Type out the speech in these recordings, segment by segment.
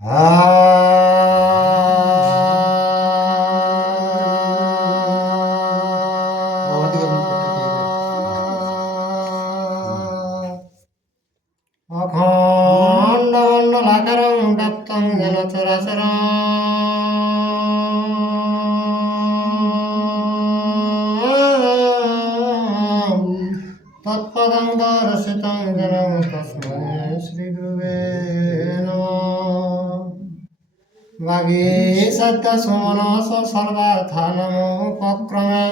অখণ্ডমণ্ডলাকারং ব্যাপ্তং যেন চরাচরং তৎপদং দর্শিতং যেন তস্मै শ্রীগুরুবে নমঃ। বাগীশাদ্য সুমনস সর্বার্থানামুপক্রমে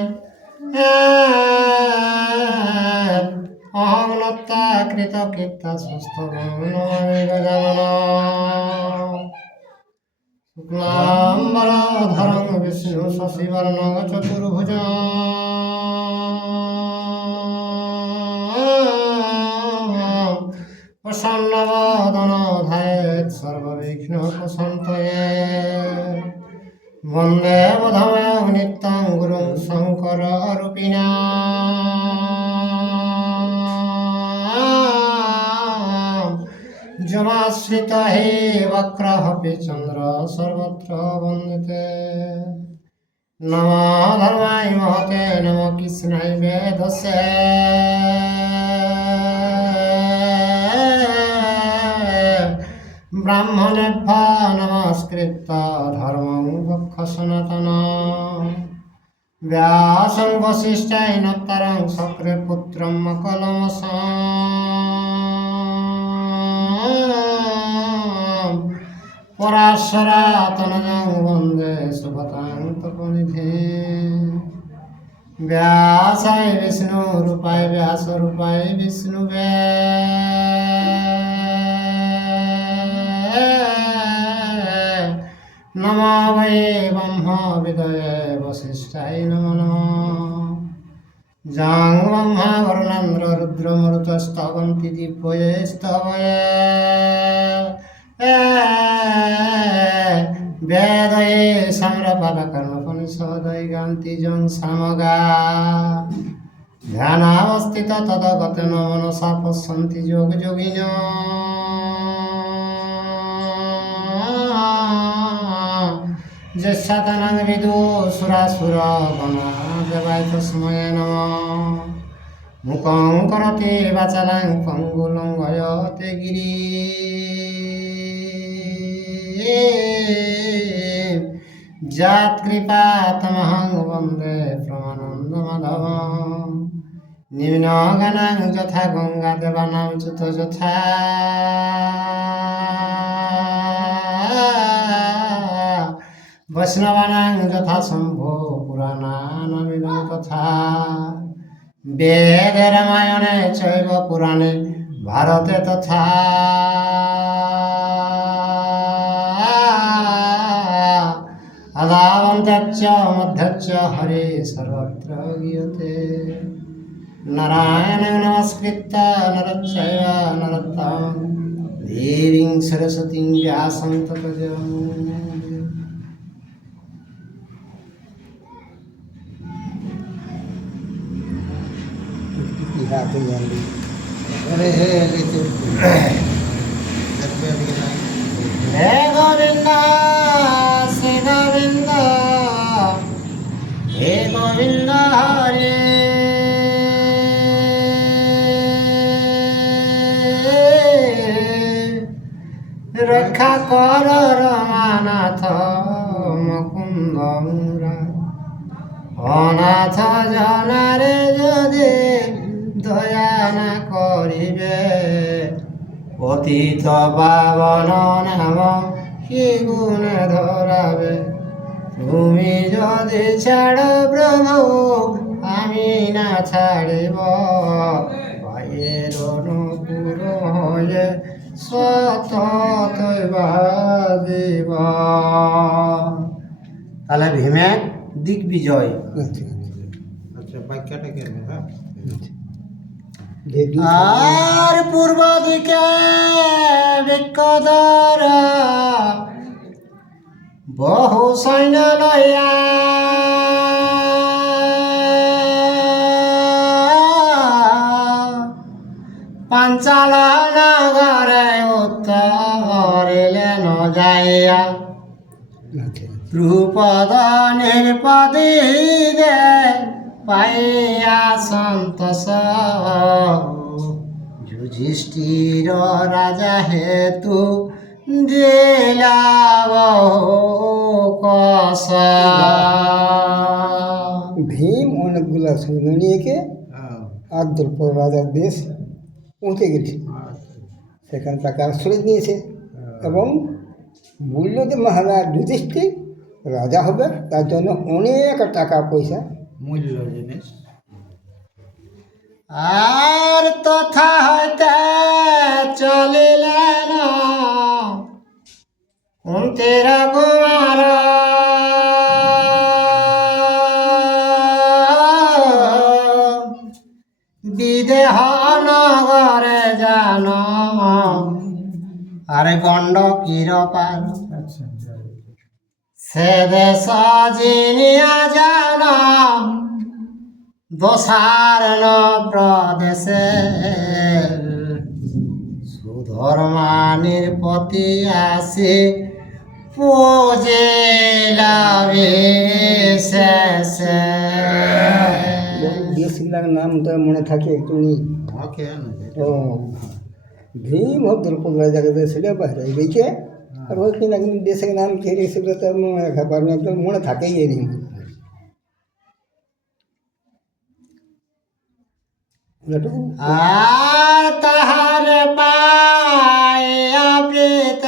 অহং নত্তা কৃতকীর্তা সুস্থং নমামি গজাননম। শুক্লাম্বরধরং বিষ্ণু শশিবর্ণং চতুর্ভুজং প্রসন্নবদনো ধ্যায়েৎ সর্ববিঘ্নোপশান্তয়ে। বন্দে বুধময়ং নিত্যং গুরুং শঙ্কররূপিণাম। যমাশ্রিত হে বক্রহপি চন্দ্র সর্বত্র বন্দিতে। নমঃ ধর্মায় মহতে নমঃ কৃষ্ণায় বেদস্যে। ব্রাহ্মণেভ্যো নমস্কৃত্য ধর্মং বক্ষ সনাতনম। ব্যাসং বশিষ্ঠেনোত্তরং শক্রে পুত্রং মকলমসং। পরাশরাতনজং বন্দে সুভতাং তপোনিধিম। ব্যাসায় বিষ্ণুরূপায় ব্যাসরূপায় বিষ্ণুবে। নমো বৈ ব্রহ্ম বিদয়ে বশিষ্ঠায় নমো নমঃ। যাং ব্রহ্মা বরুণেন্দ্র রুদ্রমরুতস্তবন্তি দিব্যয়ে স্তবয়ে। বেদয়ে সাম্রপাদকর্মোপনিষদয়ে গান্তি যং সামগা। ধ্যানাবস্থিত তদ্গতেন মনসা পশ্যন্তি যোগযোগিনঃ। যস্যাতনং বিদুষুরাসুরগণা দেবায় তস্मै নমঃ। মুখং করোতি বাচালাং পঙ্গুং লঙ্ঘয়তে গিরিম। যৎকৃপাতমহং বন্দে প্রমানন্দমাধবম। নিম্নগণাং যথা গঙ্গা দেবানাং চ্যুত যথা। বৈষ্ণবানাং যথা শম্ভো পুরাণানামিদং তথা। বেদে রামায়ণে চৈব পুরাণে ভারতে তথা। আদাবন্ত্যশ্চ মধ্যশ্চ হরে সর্বত্র গীয়তে। নারায়ণং নমস্কৃত্য নরং চৈব নরোত্তমং দেবীং সরস্বতীং ব্যাসং ততো জয়মুদীরয়ে। হে গোবিন্দ শ্রী গোবিন্দ হে গোবিন্দ হরে। রক্ষা কর রমানাথ মুকুন্দ মুরারি। অনাথ জনারে যদি দয়া না করিবে। পতিত পাবন নাম কি গুণে ধরাবে। তুমি যদি ছাড়ো প্রভু আমি না ছাড়িব। পায়ের অনুকূল হয়ে সততই বাজিব। তাহলে ভীমের দিগ্বিজয়। আচ্ছা বাক্যটা কেন? আর পূর্ব দিকে বৃক্ষধর বহু সৈন্য লইয়া। পাঞ্চাল নগরে উত্তরিলেন যাইয়া আচ্ছা ধ্রুপদ নির্পদিগে পাইয়া সন্তোষ যুধিষ্ঠির রাজা হেতু দিলা কষ। ভীম অনেকগুলা সৈন্য নিয়ে আর দ্রৌপদ রাজার দেশ পৌঁছে গেছে। সেখানে তাকে আশ্রয় নিয়েছে এবং বলল যে মহারাজ যুধিষ্ঠির রাজা হবে, তার জন্য অনেক টাকা পয়সা মূল্য জিনিস। আর তথা হইতে চলিলেন কুন্তীর কুমার বিদেহ নগরে জান আরে গণ্ড কিরপার সে দেশ জিনিয়া জান দোসারণ প্রদেশে সুধর্মানির প্রতি আসি পূজিলা বিশেষে। দেশগুলার নাম তো মনে থাকে একটুনি। ও ভীম ও দ্রৌপদ রাজাকে দেশে বাইরে গেছে, আর ওইখানে একদিন দেশের নাম খেয়ে সেগুলো তো মনে রাখা পারবে, একদম মনে থাকেই নি। আর তাহার পাইয়া প্রীত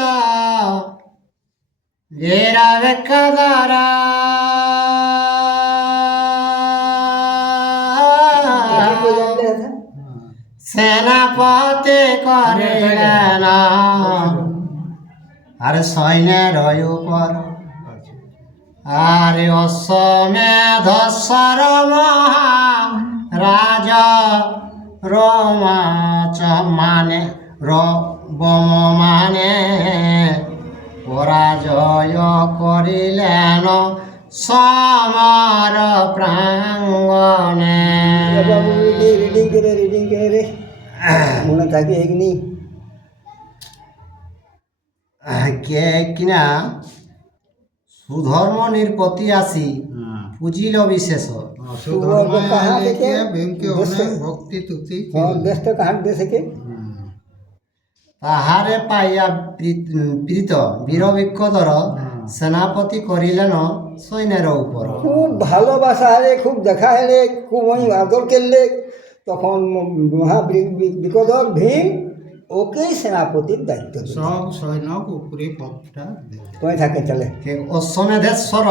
বীরা বেকাদারা সেনাপতি করিলেন আর সৈন্যের উপর আর অশ্বমেধস্বর মহা রাজ রোমাচ মানে বম মানে পরাজয় করিলেন সমর প্রাঙ্গণে। রিডিং করে রে মনে থাকে এগনি কে কিনা সুধর্ম নির্পতি আসি পুজিল বিশেষ। ভক্তি তুতি দেশ তো কাহার দেশে কে তাহারে পাইয়া প্রীত বীরবিক্রদর সেনাপতি করিলেন সৈন্যের উপর। খুব ভালোবাসা হলে, খুব দেখা হলে, খুব আদর করলে, তখন মহাবিকদর ভীম ওকেই সেনাপতির দায়িত্ব দিল। সব সৈন্যক উপরে পদটা কই থাকে চলে অশ্বমেধেশ্বর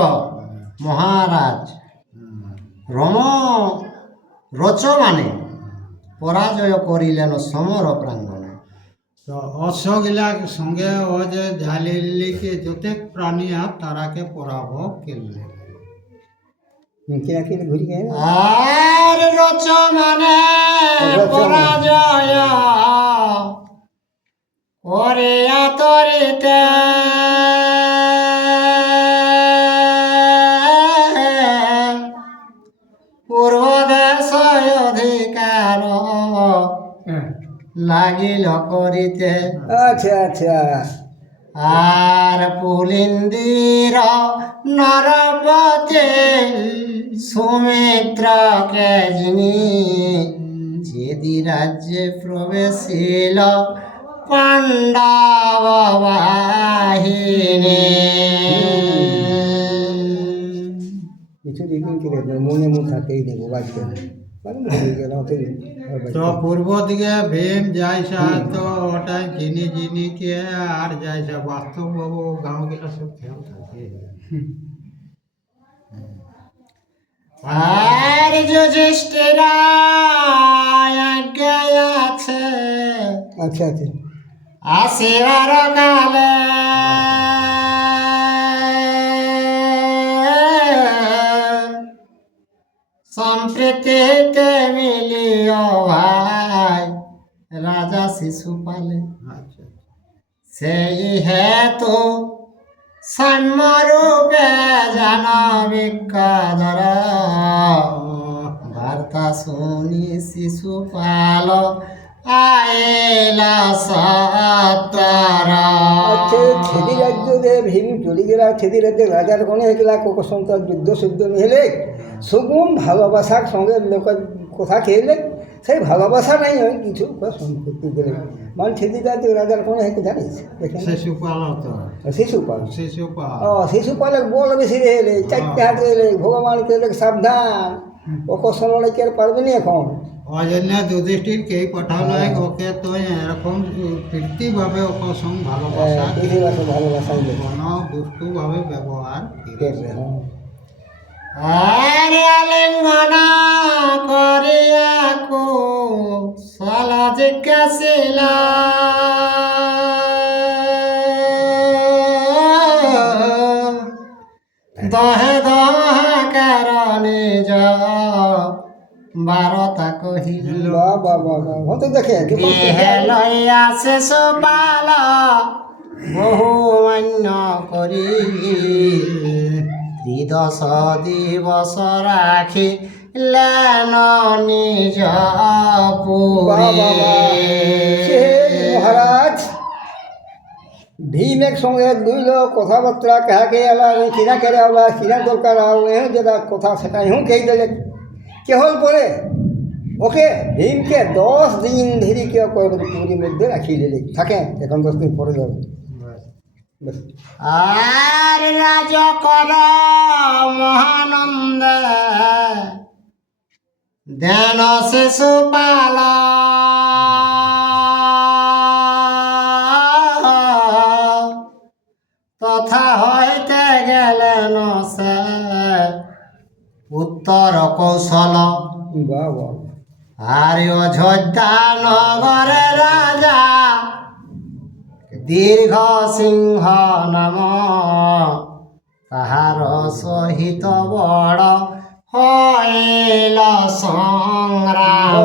মহারাজ রচ মানে পরাজয় করিলেন সমর প্রাঙ্গণে। তো অশ্বগিলা সঙ্গে ও যে ঝালিলিকে যতে প্রাণী আর তারাকে পরাভব করলে। ঘুরি গেল আর রচ মানে পরাজয় করিয়া তরিতে পূর্ব দেশ অধিকার লাগিল করিতে। আচ্ছা আচ্ছা আর পুলিন্দির নরপতি সুমিত্রকে যিনি যেদি রাজ্যে প্রবেশিল পাণ্ডব বাহিনী। কিছু রিডিং করে মনে মনে থাকেই দেবো বাঁচতে তো পূর্ব দিকে ভীম যাইসা তো ওটাই জিনি জিনিকে আর যাইসা বাস্তব বাবু গাঁওগুলো সব খেয়াল থাকে। আর যুধিষ্ঠির আছে আচ্ছা আচ্ছা আসিবার কালে সম্প্রীতিতে মিলিও ভাই রাজা শিশুপালে। আচ্ছা সেই হেতু সাম্যরূপে জানবিকদর বার্তা শুনি শিশুপাল আইলা সত্তর। বলছে ছেদি রাজ্যে ভীম চলে গেলা, ছেদি রাজ্যে রাজার কোণে হয়েছিল কোক সংখ্যার যুদ্ধ শুদ্ধ নিলে সুগুম ভালোবাসার সঙ্গে লোকের কথা খেলে সেই ভালোবাসা নাই ওই কিছু সম্পত্তি দিলে মানে ছেদি রাজ্য রাজার কোণে হয়েছে জানিস দেখেন শিশুপাল তো শিশুপাল শিশুপাল শিশুপালের বল বেশি রেলে চারটে হাত রেলে ভগবান কেলে সাবধান ওকে সময় কি আর পারবে না এখন অজন্য যুধিষ্ঠির কে পাঠালো ওকে তো এরকম প্রীতিভাবে ওকে সঙ্গে ভালোবাসা পৃথিবীবাসী ভালোবাসাই কোনো দুষ্টুভাবে ব্যবহার করবে আরে আলিঙ্গন করিয়াকু সল জিজ্ঞাসিল দহে দহে কারণে বারতা কহিল বাবা বাবা হতো দেখে লইয়া শেষ পাল বহু অন্য করি ত্রিদশ দিবস রাখি লেন নিজ মহারাজ ভীম এক সঙ্গে দুই লোক কথাবার্তা কাহাকে আলা কিনা করে আলা কিনা দরকার আও এ যেটা কথা সেটা এও কে দিলে কেহল পরে ওকে ভীমকে 10 দিন ধরে কে পুরীর মধ্যে রাখি দিলে থাকে এখন 10 দিন পরে যাবে আর রাজ কর মহানন্দ দেন শিশু পাল তথা হইতে গেলেন সে উত্তর কৌশল বাবা আর অযোধ্যা নগরে রাজা দীর্ঘ সিংহ নাম তাহার সহিত বড় হইল সংগ্রাম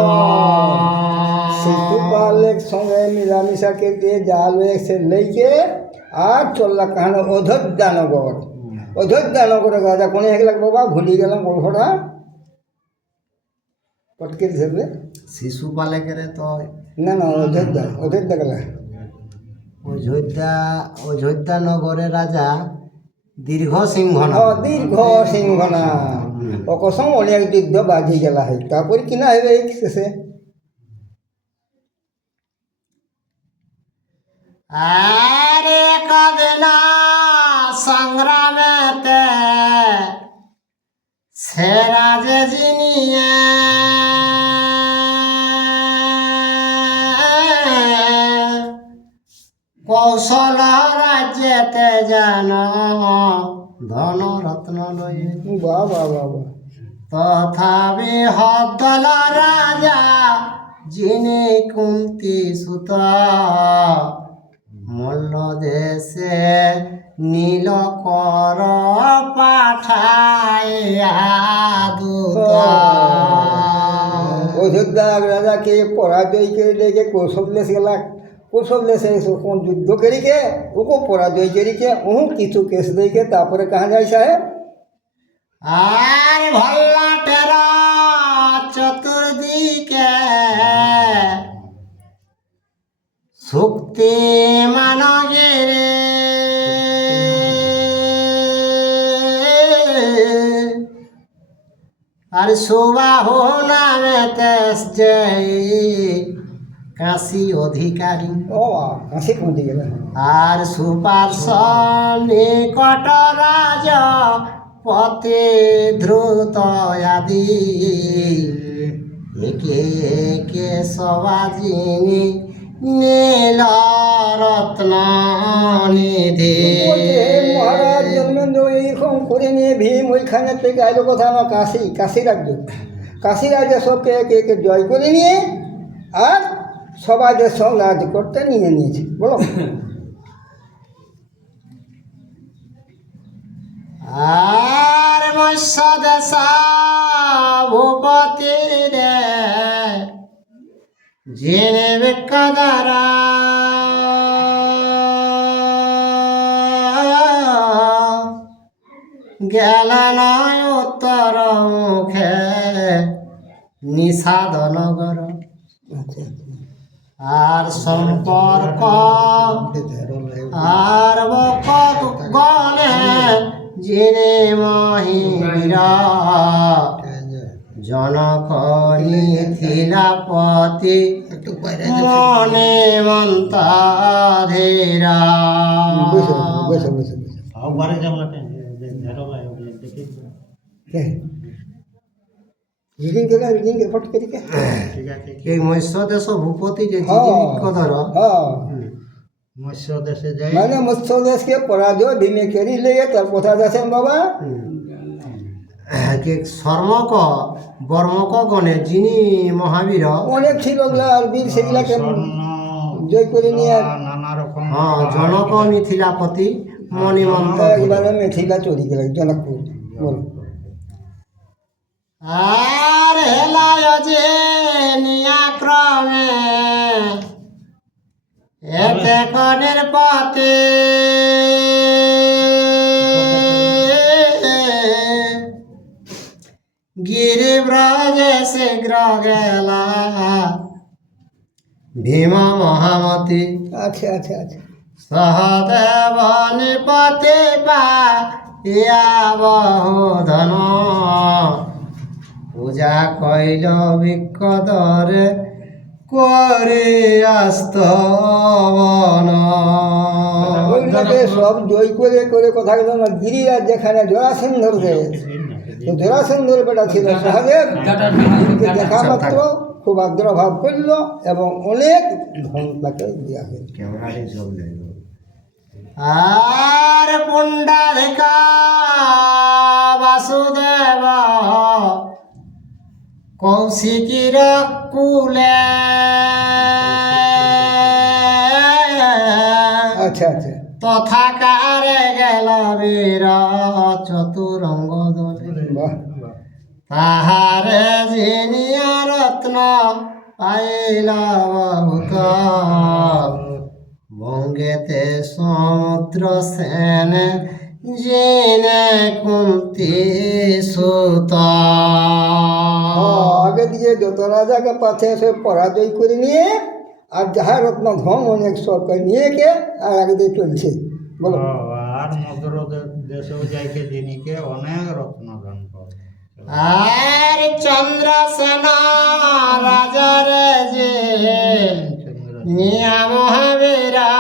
শিশুপাল এক সঙ্গে মিলামিশাকে দিয়ে জাল এসে লইকে আর চললা কাহানো অযোধ্যা নগর অযোধ্যা নগরে রাজা কোনে হেগলাক বাবা ভুলি গেলাম গল্পটা পটকে ধরবে শিশুপালে গেলে তো না না অযোধ্যা অযোধ্যা গেলা অযোধ্যা নগরে রাজা দীর্ঘ সিংহ দীর্ঘ সিংহ না অকসম অনেক যুদ্ধ বাজি গেলা হয় তারপরে কিনা হবে শেষে আর একদিন সংগ্রামেতে সে রাজে জিনিয়ে কৌশল রাজ্যেতে যেন ধন রত্ন লয়ে বাবা বাবা তথাপি হদ্দল রাজা যিনি কুন্তি সুত মল্ল দেশে নীল কর পাঠাইয়া দূত অযোধ্যা রাজাকে পরাজয় করে দেখে কৌশল দেশ গেলা কৌশল দেশে কোন যুদ্ধ করিকে ওকে পরাজয় করিকে ও কিছু কেস দিকে তারপরে কাহা যায় সাহেব আর ভল্লাটের চতুর্দিকে শক্তি মানগিরে আর সুবাহু নামেতে জয় কাশী অধিকারী ও কাশি পৌঁছে গেলেন আর সুপার্শ নিকট রাজ পতি দ্রুত আদি একে একে সবাজিনী নীল রত্ন নিধি মহারাজ জন্মেন্দ্র এইরকম করে নিয়ে ভীম ওইখানে থেকে আইলো কথা আমার কাশী রাজ্য কাশী রাজ্য সবকে একে একে জয় করে নিয়ে আর সবাইদের সব রাজ্য করতে নিয়ে নিয়েছে বলো আর মৎস্য দেশা ভূপতি রে জেনে বেকাদারা গেলেন উত্তর মুখে নিষাদ নগর আর সম্পর্ক আর বক গণে যিনি মহিরা জনক নিথিলাপতি মনে মন্তা ধীরা। বসে বসে বসে বসে রিডিং করে রিডিং করে ফট করে এই মৎস্য দেশ ভূপতি যে ধর মৎস্য দেশে যাই মানে মৎস্য দেশকে পরাজয় ভীমে কেড়ি লেগে তার কথা যাচ্ছেন বাবা কে শর্মক বর্মক গণে যিনি মহাবীর অনেক ছিল আর বীর সেগুলাকে জয় করে নিয়ে নানা রকম হ্যাঁ জনক মিথিলাপতি মণিমন্ত একবারে মেথিলা চুরি গেল জনকপুর বলো আর হেলায় যে নিয়াক্রমে এতে কনের পথে গিরিব্রজে শীঘ্র গেলা ভীম মহামতি আচ্ছা আচ্ছা আচ্ছা সহদেব নিপতি পা ইয়া বহুধন পূজা কইল বিকদরে করে আস্তবন ওইগুলোকে সব জয় করে করে কথা গেল না গিরিরাজ যেখানে জরাসেন্ধর দেশ তো জরাসেন্ধর বেটা ছিল সহদেব দেখা মাত্র খুব আগ্রহ ভাব করল এবং অনেক ধন তাকে দেওয়া হয়েছে আর পুণ্ডাধিকা বাসুদেব কৌশিকীর কুলে আচ্ছা আচ্ছা তথাকারে গেল বীর চতুরঙ্গ দলে বাহ তাহারে জিনিয়া রত্ন পাইল বহুত বঙ্গেতে সমুদ্র সেন জেনে কুন্তি সুত আগে দিয়ে যত রাজাকে পাচ্ছে সে পরাজয় করে নিয়ে আর যাহা রত্ন ধন অনেক সবকে নিয়ে কে আর আগে দিয়ে চলছে বলো আর মধুর দেশেও যাইকে যিনিকে অনেক রত্ন দান করে আর চন্দ্রসেন রাজার যে নিয়া মহাবীরা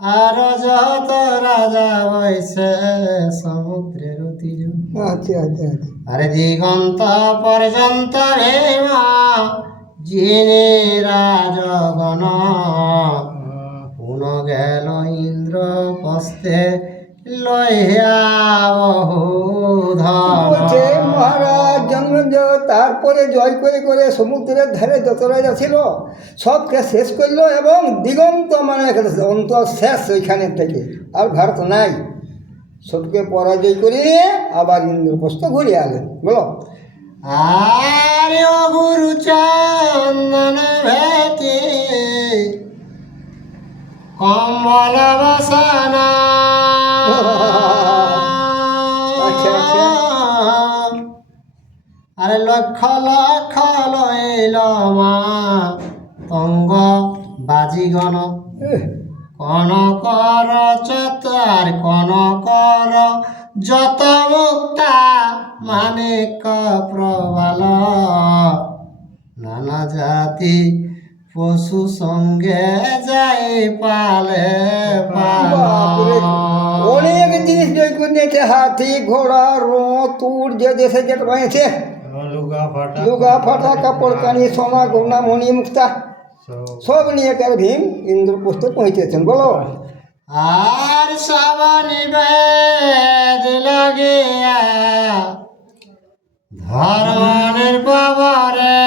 আর যত রাজা বৈশে সমুদ্রের তীর আচ্ছা আচ্ছা আচ্ছা আরে দিগন্ত পর্যন্ত ভীমা যিনি রাজগণ পুন গেল ইন্দ্র পস্তে লইয়া বলছে বহুধন মহারাজ জন্মেঞ্জয় তারপরে জয় করে করে সমুদ্রের ধারে যত রাজা ছিল সবকে শেষ করলো এবং দিগন্ত মানে অন্ত শেষ ওইখানের থেকে আর ভারত নাই সবকে পরাজয় করে নিয়ে আবার ইন্দ্রপ্রস্থ ঘুরে আলেন বলো আর ও গুরু চন্দন ভেতি কম্বল বসানা আচ্ছা, আচ্ছা। আরে লক্ষ লক্ষ লইল মা তঙ্গ বাজিগণ কনকর চতার কনকর যত মুক্তা মানিক প্রবাল নানা জাতি পশু সঙ্গে যাই পালে বাপরে, অনেক জিনিস জয় করে নিয়েছে হাতি ঘোড়া তুর যে দেশে যেটা বানিয়েছে লুগা ফাটা কাপড় কানি সোনা গহনা মণি মুক্তা সব নিয়ে কার ভীম ইন্দ্রপ্রস্থ পৌঁছেছেন বলো আর সব নিবেদ লাগিয়া ধর্মের বাবারে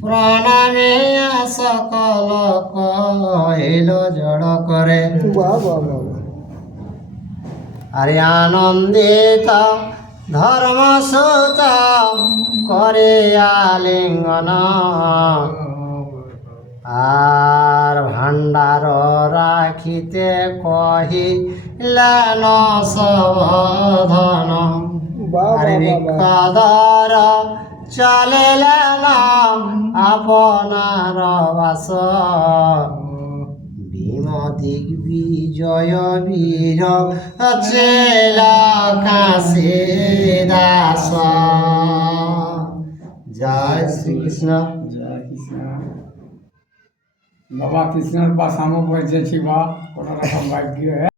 প্রণামিয়া সকল কহিল জড় করে বাহ বাহ বাহ বাহ। আরে আনন্দিত ধর্মসূত করে আলিঙ্গন আর ভাণ্ডার রাখিতে কহিলেন সবধন বাহ আরে বাহ বাহ বাহ বিক্ষাধর চলিলেন আপনার বাস ভীম দিগ্বিজয় বীর চেলা কাশী দাস। জয় শ্রীকৃষ্ণ। জয় কৃষ্ণ। বাবা কৃষ্ণর পাশ আমও পৌঁছেছি বা কোনো রকম ভাগ্য